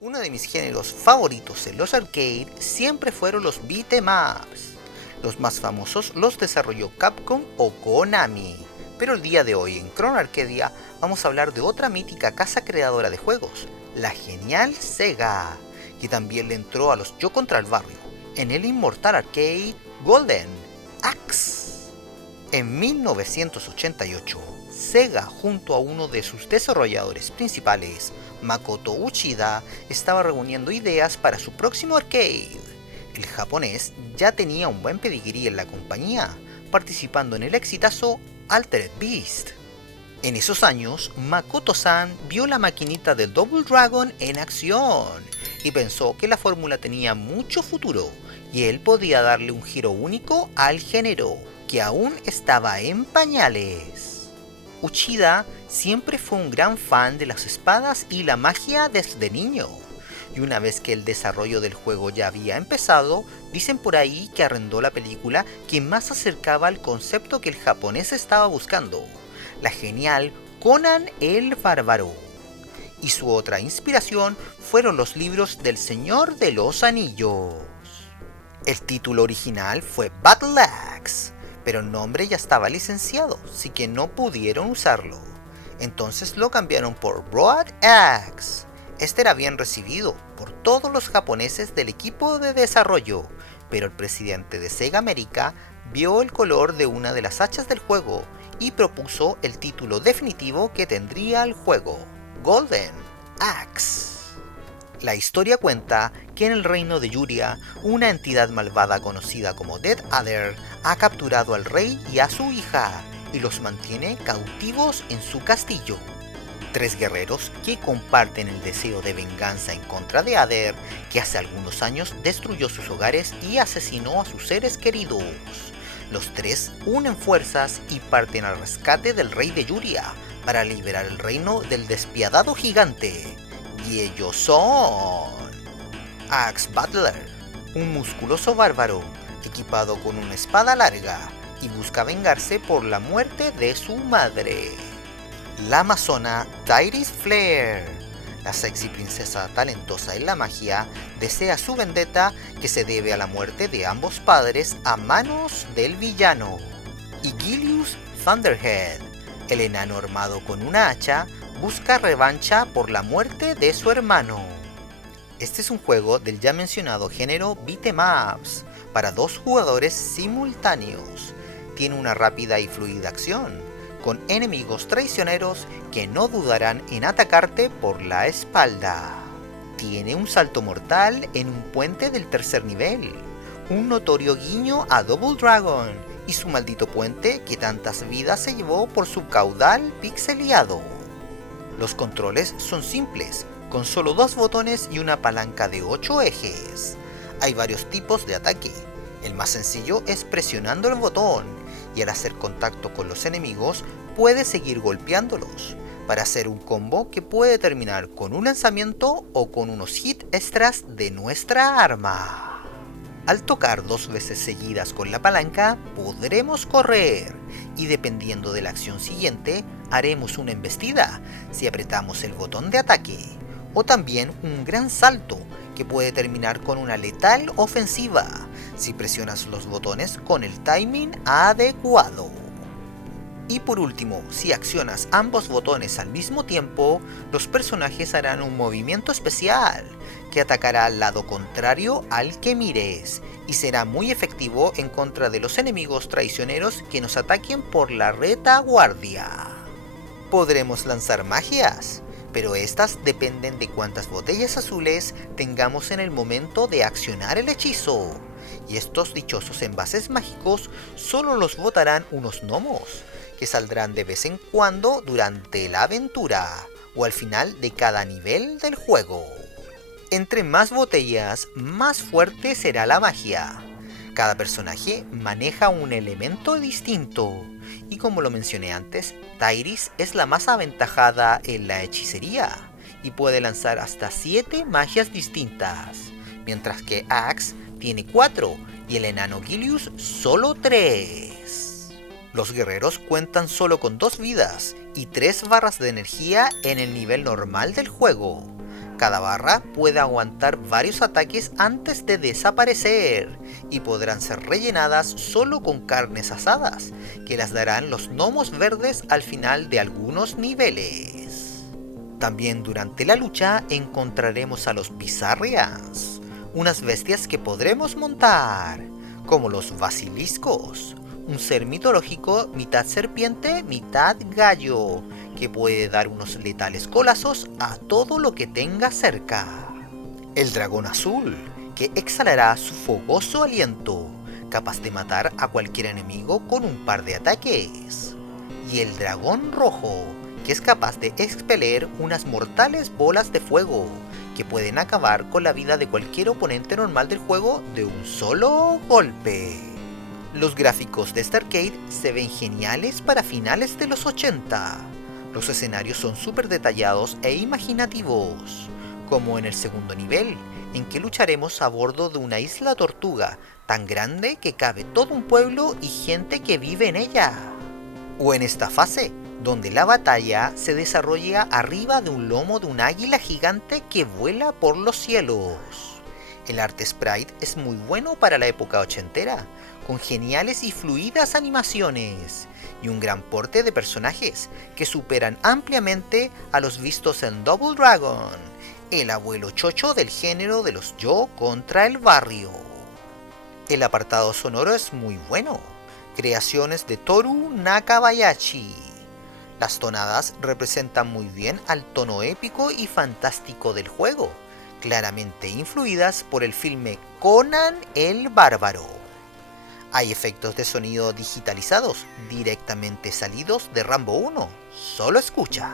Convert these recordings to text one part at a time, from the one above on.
Uno de mis géneros favoritos en los arcade siempre fueron los beat'em ups. Los más famosos los desarrolló Capcom o Konami. Pero el día de hoy en Chrono Arcadia vamos a hablar de otra mítica casa creadora de juegos, la genial Sega, que también le entró a los Yo contra el Barrio en el inmortal arcade Golden Axe. En 1988, Sega junto a uno de sus desarrolladores principales, Makoto Uchida, estaba reuniendo ideas para su próximo arcade. El japonés ya tenía un buen pedigrí en la compañía, participando en el exitazo Altered Beast. En esos años, Makoto-san vio la maquinita de Double Dragon en acción y pensó que la fórmula tenía mucho futuro y él podía darle un giro único al género, que aún estaba en pañales. Uchida siempre fue un gran fan de las espadas y la magia desde niño, y una vez que el desarrollo del juego ya había empezado, dicen por ahí que arrendó la película que más acercaba al concepto que el japonés estaba buscando, la genial Conan el Bárbaro. Y su otra inspiración fueron los libros del Señor de los Anillos. El título original fue Battle Axe, pero el nombre ya estaba licenciado, así que no pudieron usarlo. Entonces lo cambiaron por Broad Axe. Este era bien recibido por todos los japoneses del equipo de desarrollo, pero el presidente de Sega América vio el color de una de las hachas del juego y propuso el título definitivo que tendría el juego, Golden Axe. La historia cuenta que en el reino de Yuria, una entidad malvada conocida como Dead Adder ha capturado al rey y a su hija y los mantiene cautivos en su castillo. Tres guerreros que comparten el deseo de venganza en contra de Adder, que hace algunos años destruyó sus hogares y asesinó a sus seres queridos. Los tres unen fuerzas y parten al rescate del rey de Yuria para liberar el reino del despiadado gigante. Y ellos son Axe Battler, un musculoso bárbaro equipado con una espada larga y busca vengarse por la muerte de su madre. La amazona Tairis Flare, la sexy princesa talentosa en la magia, desea su vendetta que se debe a la muerte de ambos padres a manos del villano. Y Gilius Thunderhead, el enano armado con una hacha, busca revancha por la muerte de su hermano. Este es un juego del ya mencionado género beat'em ups para dos jugadores simultáneos. Tiene una rápida y fluida acción, con enemigos traicioneros que no dudarán en atacarte por la espalda. Tiene un salto mortal en un puente del tercer nivel, un notorio guiño a Double Dragon y su maldito puente que tantas vidas se llevó por su caudal pixeleado. Los controles son simples, con solo dos botones y una palanca de 8 ejes. Hay varios tipos de ataque. El más sencillo es presionando el botón, y al hacer contacto con los enemigos puedes seguir golpeándolos, para hacer un combo que puede terminar con un lanzamiento o con unos hits extras de nuestra arma. Al tocar 2 veces seguidas con la palanca podremos correr, y dependiendo de la acción siguiente haremos una embestida si apretamos el botón de ataque, o también un gran salto que puede terminar con una letal ofensiva si presionas los botones con el timing adecuado. Y por último, si accionas ambos botones al mismo tiempo, los personajes harán un movimiento especial que atacará al lado contrario al que mires y será muy efectivo en contra de los enemigos traicioneros que nos ataquen por la retaguardia. Podremos lanzar magias, pero estas dependen de cuántas botellas azules tengamos en el momento de accionar el hechizo, y estos dichosos envases mágicos solo los botarán unos gnomos, que saldrán de vez en cuando durante la aventura o al final de cada nivel del juego. Entre más botellas, más fuerte será la magia. Cada personaje maneja un elemento distinto, y como lo mencioné antes, Tairis es la más aventajada en la hechicería y puede lanzar hasta 7 magias distintas, mientras que Axe tiene 4 y el enano Gilius solo 3. Los guerreros cuentan solo con 2 vidas y 3 barras de energía en el nivel normal del juego. Cada barra puede aguantar varios ataques antes de desaparecer y podrán ser rellenadas solo con carnes asadas, que las darán los gnomos verdes al final de algunos niveles. También durante la lucha encontraremos a los Bizarrians, unas bestias que podremos montar, como los basiliscos, un ser mitológico mitad serpiente, mitad gallo, que puede dar unos letales colazos a todo lo que tenga cerca. El dragón azul, que exhalará su fogoso aliento, capaz de matar a cualquier enemigo con un par de ataques. Y el dragón rojo, que es capaz de expeler unas mortales bolas de fuego, que pueden acabar con la vida de cualquier oponente normal del juego de un solo golpe. Los gráficos de este arcade se ven geniales para finales de los 80. Los escenarios son súper detallados e imaginativos, como en el segundo nivel, en que lucharemos a bordo de una isla tortuga tan grande que cabe todo un pueblo y gente que vive en ella. O en esta fase, donde la batalla se desarrolla arriba de un lomo de un águila gigante que vuela por los cielos. El arte sprite es muy bueno para la época ochentera, con geniales y fluidas animaciones, y un gran porte de personajes que superan ampliamente a los vistos en Double Dragon, el abuelo chocho del género de los yo contra el barrio. El apartado sonoro es muy bueno, creaciones de Toru Nakabayashi. Las tonadas representan muy bien al tono épico y fantástico del juego, claramente influidas por el filme Conan el Bárbaro. Hay efectos de sonido digitalizados directamente salidos de Rambo 1, solo escucha.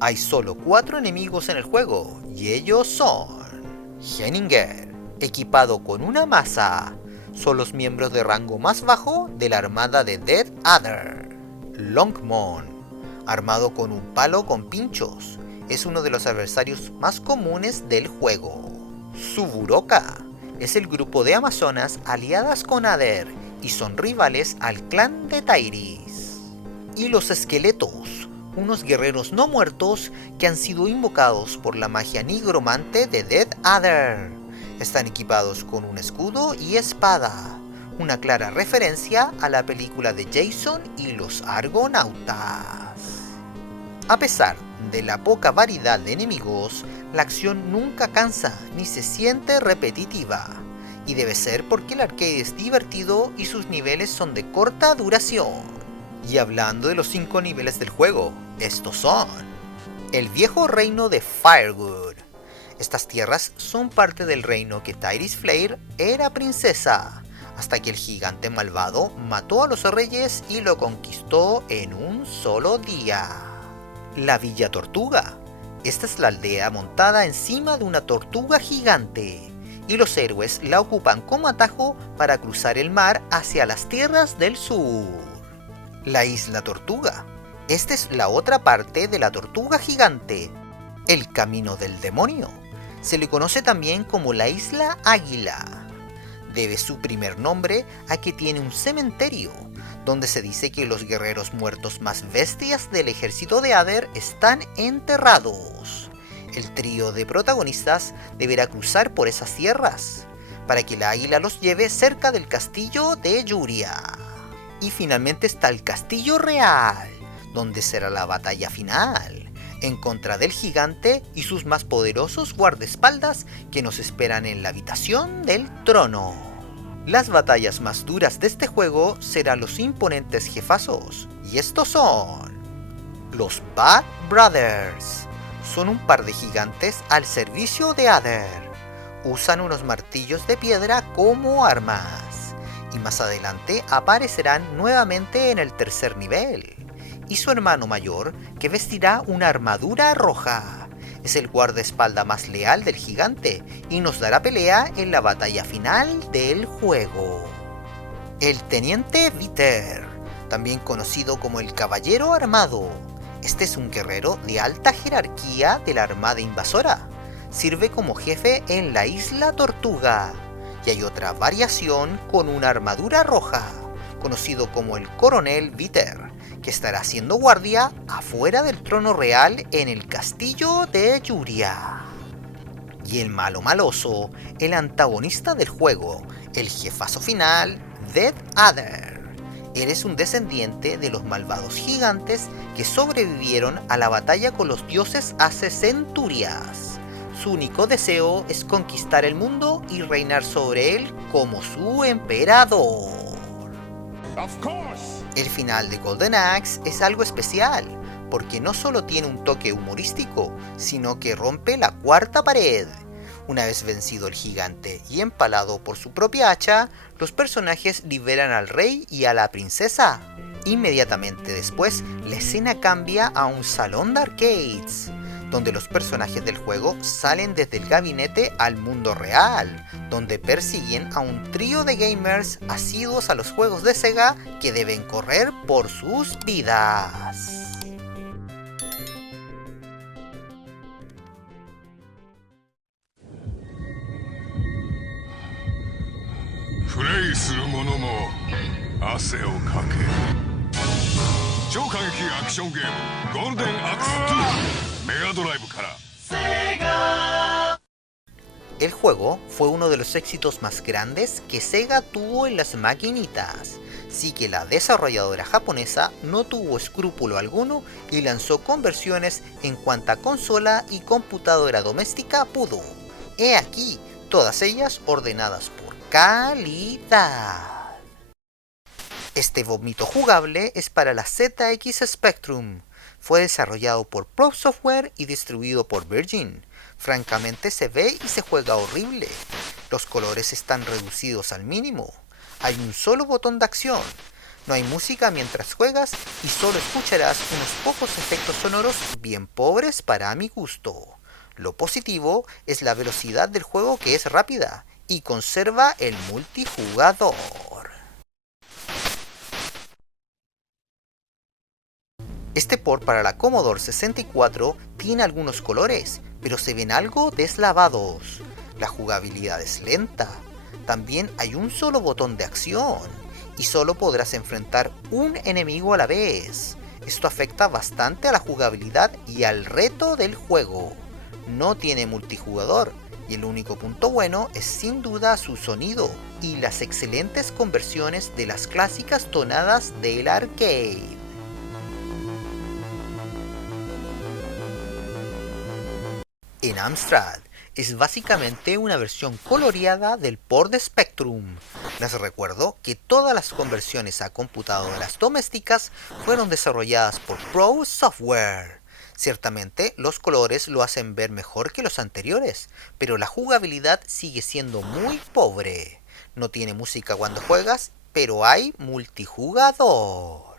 Hay solo 4 enemigos en el juego, y ellos son Henninger, equipado con una maza, son los miembros de rango más bajo de la armada de Dead Adder. Longmon, armado con un palo con pinchos, es uno de los adversarios más comunes del juego. Suburoka es el grupo de amazonas aliadas con Adder y son rivales al clan de Tairis. Y los esqueletos, unos guerreros no muertos que han sido invocados por la magia nigromante de Dead Adder. Están equipados con un escudo y espada, una clara referencia a la película de Jason y los Argonautas. A pesar de la poca variedad de enemigos, la acción nunca cansa ni se siente repetitiva, y debe ser porque el arcade es divertido y sus niveles son de corta duración. Y hablando de los 5 niveles del juego, estos son: el viejo reino de Firewood. Estas tierras son parte del reino que Tairis Flare era princesa, hasta que el gigante malvado mató a los reyes y lo conquistó en un solo día. La Villa Tortuga. Esta es la aldea montada encima de una tortuga gigante, y los héroes la ocupan como atajo para cruzar el mar hacia las tierras del sur. La Isla Tortuga. Esta es la otra parte de la tortuga gigante. El Camino del Demonio. Se le conoce también como la Isla Águila. Debe su primer nombre a que tiene un cementerio, donde se dice que los guerreros muertos más bestias del ejército de Adder están enterrados. El trío de protagonistas deberá cruzar por esas tierras, para que la águila los lleve cerca del castillo de Yuria. Y finalmente está el Castillo Real, donde será la batalla final, en contra del gigante y sus más poderosos guardaespaldas que nos esperan en la habitación del trono. Las batallas más duras de este juego serán los imponentes jefazos, y estos son los Bad Brothers. Son un par de gigantes al servicio de Adder. Usan unos martillos de piedra como armas, y más adelante aparecerán nuevamente en el tercer nivel. Y su hermano mayor, que vestirá una armadura roja, es el guardaespaldas más leal del gigante y nos dará pelea en la batalla final del juego. El Teniente Viter, también conocido como el Caballero Armado, Este es un guerrero de alta jerarquía de la Armada Invasora. Sirve como jefe en la Isla Tortuga. Y hay otra variación con una armadura roja, conocido como el Coronel Bitter, que estará haciendo guardia afuera del trono real en el castillo de Yuria. Y el malo maloso, el antagonista del juego, el jefazo final, Death Adder. Él es un descendiente de los malvados gigantes que sobrevivieron a la batalla con los dioses hace centurias. Su único deseo es conquistar el mundo y reinar sobre él como su emperador. El final de Golden Axe es algo especial, porque no solo tiene un toque humorístico, sino que rompe la cuarta pared. Una vez vencido el gigante y empalado por su propia hacha, los personajes liberan al rey y a la princesa. Inmediatamente después, la escena cambia a un salón de arcades, donde los personajes del juego salen desde el gabinete al mundo real, donde persiguen a un trío de gamers asiduos a los juegos de Sega que deben correr por sus vidas. El juego fue uno de los éxitos más grandes que Sega tuvo en las maquinitas, sí que la desarrolladora japonesa no tuvo escrúpulo alguno y lanzó conversiones en cuanta consola y computadora doméstica pudo. He aquí, todas ellas ordenadas por calidad. Este vómito jugable es para la ZX Spectrum. Fue desarrollado por Probe Software y distribuido por Virgin. Francamente se ve y se juega horrible. Los colores están reducidos al mínimo. Hay un solo botón de acción. No hay música mientras juegas y solo escucharás unos pocos efectos sonoros bien pobres para mi gusto. Lo positivo es la velocidad del juego, que es rápida y conserva el multijugador. Este port para la Commodore 64 tiene algunos colores, pero se ven algo deslavados. La jugabilidad es lenta. También hay un solo botón de acción y solo podrás enfrentar un enemigo a la vez. Esto afecta bastante a la jugabilidad y al reto del juego. No tiene multijugador y el único punto bueno es sin duda su sonido y las excelentes conversiones de las clásicas tonadas del arcade. En Amstrad es básicamente una versión coloreada del port de Spectrum. Les recuerdo que todas las conversiones a computadoras domésticas fueron desarrolladas por Probe Software. Ciertamente los colores lo hacen ver mejor que los anteriores, pero la jugabilidad sigue siendo muy pobre. No tiene música cuando juegas, pero hay multijugador.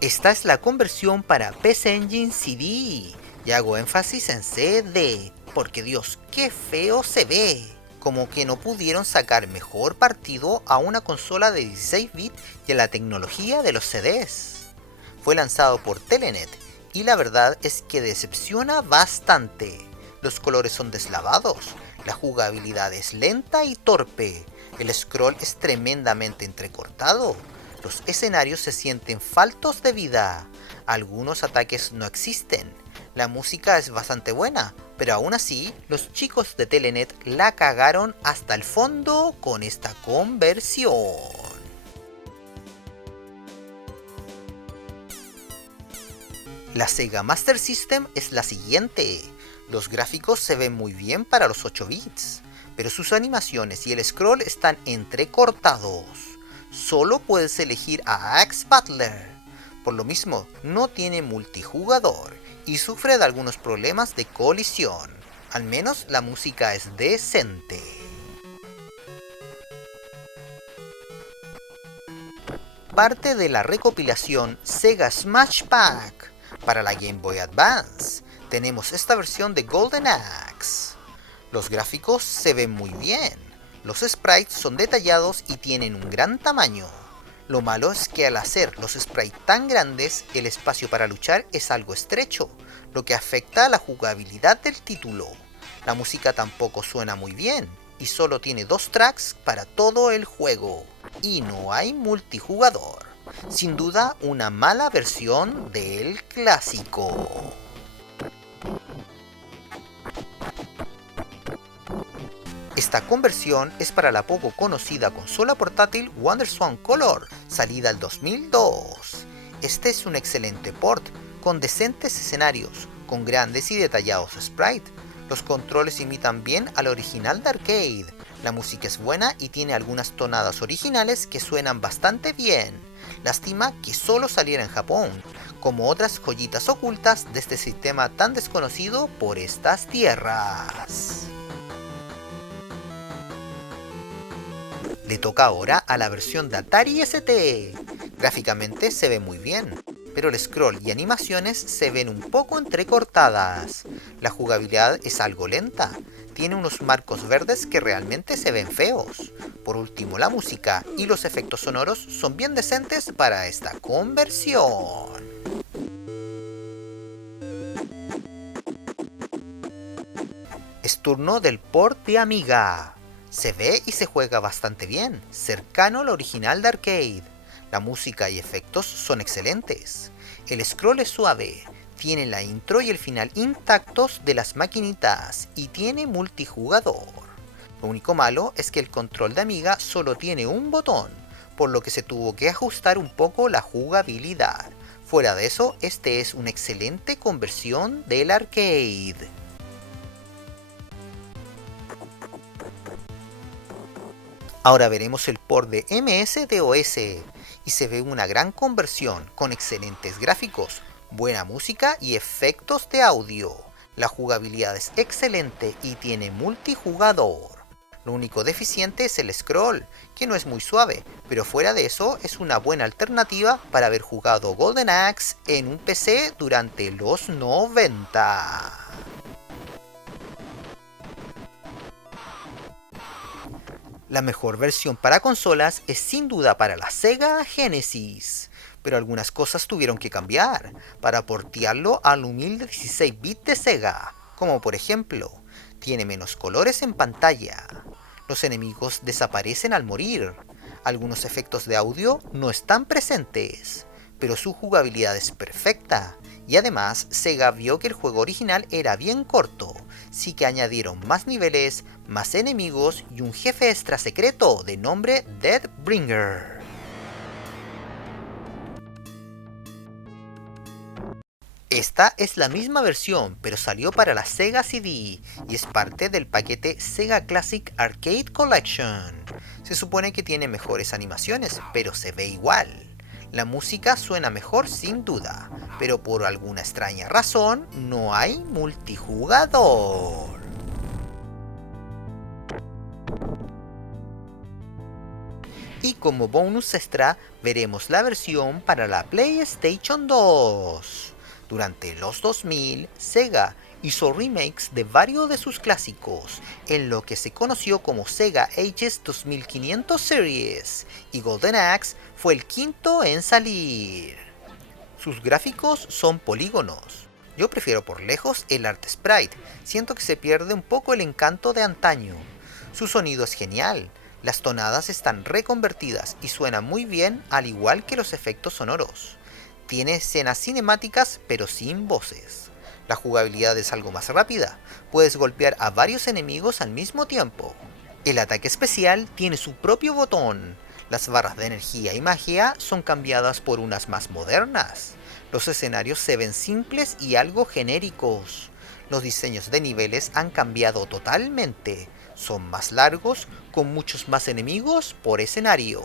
Esta es la conversión para PC Engine CD, y hago énfasis en CD, porque Dios, qué feo se ve. Como que no pudieron sacar mejor partido a una consola de 16 bits y a la tecnología de los CDs. Fue lanzado por Telenet, y la verdad es que decepciona bastante. Los colores son deslavados, la jugabilidad es lenta y torpe, el scroll es tremendamente entrecortado. Los escenarios se sienten faltos de vida, algunos ataques no existen, la música es bastante buena, pero aún así, los chicos de Telenet la cagaron hasta el fondo con esta conversión. La Sega Master System es la siguiente. Los gráficos se ven muy bien para los 8 bits, pero sus animaciones y el scroll están entrecortados. Solo puedes elegir a Axe Butler. Por lo mismo, no tiene multijugador y sufre de algunos problemas de colisión. Al menos la música es decente. Parte de la recopilación Sega Smash Pack para la Game Boy Advance, tenemos esta versión de Golden Axe. Los gráficos se ven muy bien. Los sprites son detallados y tienen un gran tamaño. Lo malo es que al hacer los sprites tan grandes, el espacio para luchar es algo estrecho, lo que afecta a la jugabilidad del título. La música tampoco suena muy bien, y solo tiene 2 tracks para todo el juego, y no hay multijugador. Sin duda, una mala versión del clásico. Esta conversión es para la poco conocida consola portátil WonderSwan Color, salida el 2002. Este es un excelente port, con decentes escenarios, con grandes y detallados sprites. Los controles imitan bien al original de arcade. La música es buena y tiene algunas tonadas originales que suenan bastante bien. Lástima que solo saliera en Japón, como otras joyitas ocultas de este sistema tan desconocido por estas tierras. Le toca ahora a la versión de Atari ST. Gráficamente se ve muy bien, pero el scroll y animaciones se ven un poco entrecortadas. La jugabilidad es algo lenta, tiene unos marcos verdes que realmente se ven feos. Por último, la música y los efectos sonoros son bien decentes para esta conversión. Es turno del port de Amiga. Se ve y se juega bastante bien, cercano al original de arcade. La música y efectos son excelentes. El scroll es suave, tiene la intro y el final intactos de las maquinitas y tiene multijugador. Lo único malo es que el control de Amiga solo tiene un botón, por lo que se tuvo que ajustar un poco la jugabilidad. Fuera de eso, este es una excelente conversión del arcade. Ahora veremos el port de MS-DOS y se ve una gran conversión con excelentes gráficos, buena música y efectos de audio. La jugabilidad es excelente y tiene multijugador. Lo único deficiente es el scroll, que no es muy suave, pero fuera de eso es una buena alternativa para haber jugado Golden Axe en un PC durante los 90. La mejor versión para consolas es sin duda para la Sega Genesis, pero algunas cosas tuvieron que cambiar para portearlo al humilde 16 bits de Sega, como por ejemplo, tiene menos colores en pantalla, los enemigos desaparecen al morir, algunos efectos de audio no están presentes, pero su jugabilidad es perfecta, y además Sega vio que el juego original era bien corto, sí que añadieron más niveles, más enemigos y un jefe extra secreto de nombre Deathbringer. Esta es la misma versión, pero salió para la Sega CD y es parte del paquete Sega Classic Arcade Collection. Se supone que tiene mejores animaciones, pero se ve igual. La música suena mejor sin duda, pero por alguna extraña razón no hay multijugador. Y como bonus extra veremos la versión para la PlayStation 2. Durante los 2000, Sega hizo remakes de varios de sus clásicos, en lo que se conoció como Sega Ages 2500 Series, y Golden Axe fue el quinto en salir. Sus gráficos son polígonos. Yo prefiero por lejos el Art Sprite, siento que se pierde un poco el encanto de antaño. Su sonido es genial, las tonadas están reconvertidas y suenan muy bien al igual que los efectos sonoros. Tiene escenas cinemáticas pero sin voces. La jugabilidad es algo más rápida, puedes golpear a varios enemigos al mismo tiempo. El ataque especial tiene su propio botón. Las barras de energía y magia son cambiadas por unas más modernas. Los escenarios se ven simples y algo genéricos. Los diseños de niveles han cambiado totalmente. Son más largos, con muchos más enemigos por escenario.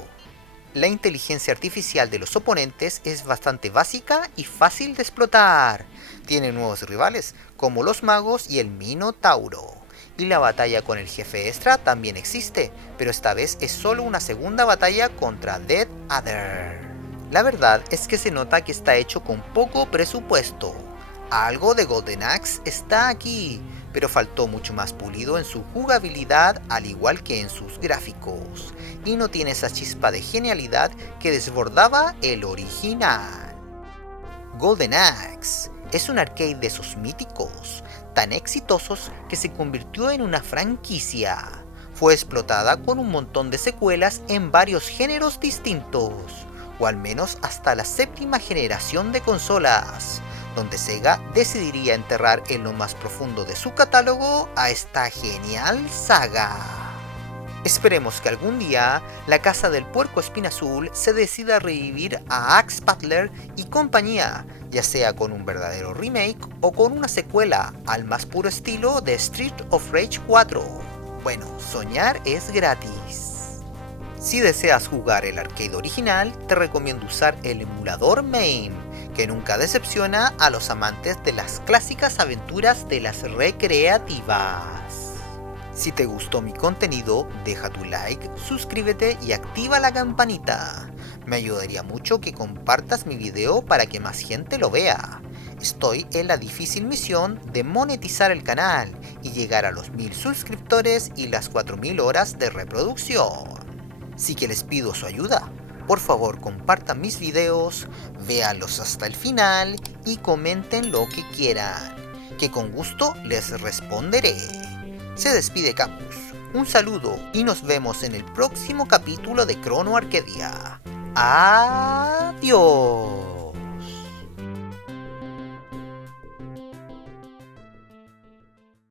La inteligencia artificial de los oponentes es bastante básica y fácil de explotar. Tiene nuevos rivales, como los magos y el Minotauro. Y la batalla con el jefe extra también existe, pero esta vez es solo una segunda batalla contra Death Adder. La verdad es que se nota que está hecho con poco presupuesto. Algo de Golden Axe está aquí, pero faltó mucho más pulido en su jugabilidad al igual que en sus gráficos, y no tiene esa chispa de genialidad que desbordaba el original. Golden Axe es un arcade de esos míticos, tan exitosos que se convirtió en una franquicia. Fue explotada con un montón de secuelas en varios géneros distintos, o al menos hasta la séptima generación de consolas, donde Sega decidiría enterrar en lo más profundo de su catálogo a esta genial saga. Esperemos que algún día la casa del puerco espina azul se decida a revivir a Axe Battler y compañía, ya sea con un verdadero remake o con una secuela al más puro estilo de Street of Rage 4. Bueno, soñar es gratis. Si deseas jugar el arcade original, te recomiendo usar el emulador MAME, que nunca decepciona a los amantes de las clásicas aventuras de las recreativas. Si te gustó mi contenido, deja tu like, suscríbete y activa la campanita. Me ayudaría mucho que compartas mi video para que más gente lo vea. Estoy en la difícil misión de monetizar el canal y llegar a los 1000 suscriptores y las 4000 horas de reproducción. Así que les pido su ayuda. Por favor, compartan mis videos, véanlos hasta el final y comenten lo que quieran, que con gusto les responderé. Se despide Campus, un saludo y nos vemos en el próximo capítulo de Chrono Arcadia. ¡Adiós!